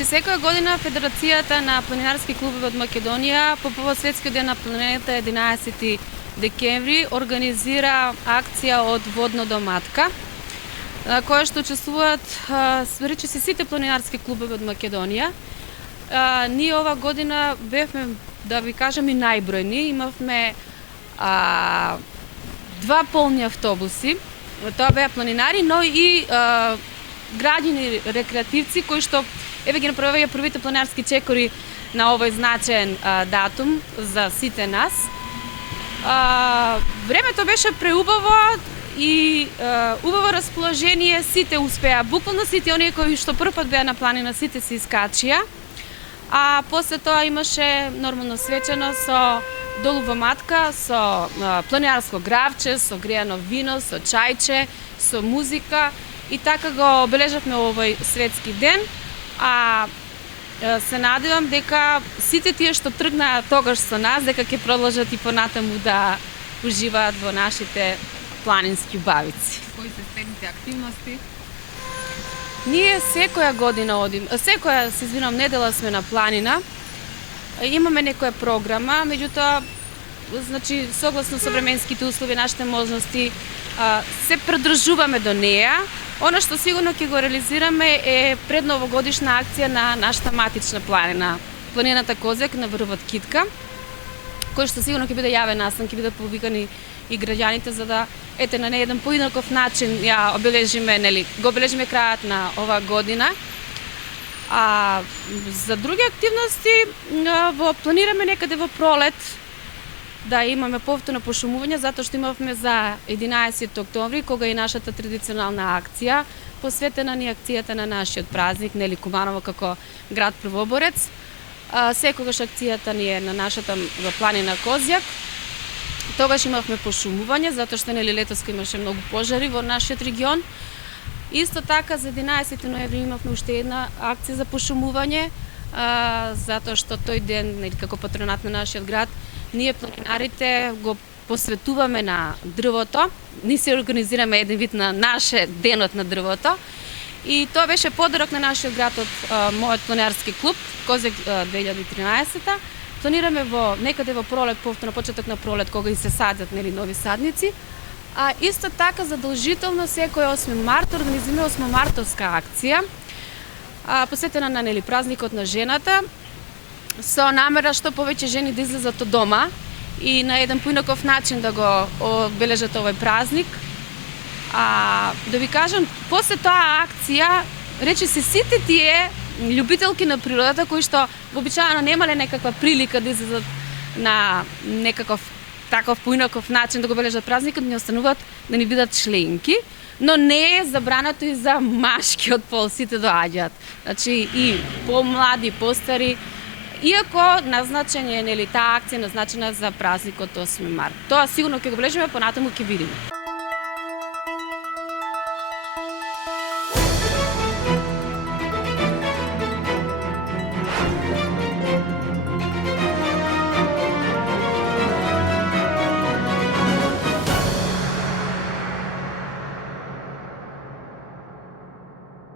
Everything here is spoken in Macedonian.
Секоја година Федерацијата на планинарски клубови од Македонија по повод Светскиот ден на планината 11 декември организира акција од водно до матка, на која што учествуваат речиси сите планинарски клубови од Македонија. Ние ова година бевме, да ви кажам, и најбројни. Имавме два полни автобуси. Тоа беа планинари, но и граѓани рекреативци кои што еве ги направија првите планинарски чекори на овој значаен датум за сите нас. Времето беше преубаво и убаво расположение, сите успеа, буквално сите оние кои што прв пат беа на планина, сите се искачија. А после тоа имаше нормално свечено со долу во матка, со планинарско гравче, со греано вино, со чајче, со музика и така го обележавме овој светски ден. Се надевам дека сите тие што тргнаа тогаш со нас, дека ќе продолжат и понатаму да уживаат во нашите планински убавици. Кои се следните активности? Ние секоја година недела сме на планина. Имаме некоја програма, меѓутоа, значи, согласно современските услови, нашите можности, се придржуваме до неа. Оно што сигурно ќе го реализираме е предновогодишна акција на нашата матична планина, планината Козјак на врвот Китка, кој што сигурно ќе биде јавен настан, ќе бидат повикани и граѓаните за да на еден поинаков начин ја обележиме, го обележиме крајот на оваа година. За други активности планираме некаде во пролет да имаме повторно пошумување, затоа што имавме за 11 октомври, кога е нашата традиционална акција, посветена ни акцијата на нашиот празник, Куманово како град првоборец. Секогаш акцијата ни е на нашата планина Козјак. Тогаш имавме пошумување, затоа што летоска имаше многу пожари во нашиот регион. Исто така за 11 ноември имавме уште една акција за пошумување, затоа што тој ден, како патронат на нашиот град, ние планинарите го посветуваме на дрвото. Ние се организираме еден вид на наше денот на дрвото. И тоа беше подарок на нашиот град од мојот планинарски клуб Козјак 2013. Планираме некаде во пролет, повторно почеток на пролет, кога и се садат нови садници. Исто така задолжително секој 8 март организираме 8 мартовска акција, посветена на празникот на жената, со намера што повеќе жени да излезат од дома и на еден поинаков начин да го обележат овој празник. Да ви кажам, после тоа акција, речиси сите тие љубителки на природата кои што вообичаено немале некаква прилика да излезат на некаков таков поинаков начин да го обележат празникот, не остануваат да ни бидат членки, но не е забрането и за машкиот пол, сите доаѓаат. Значи и помлади, постари, иако назначен е таа акција назначена за празникот 8 март. Тоа сигурно ќе го обележиме, понатаму ќе видиме.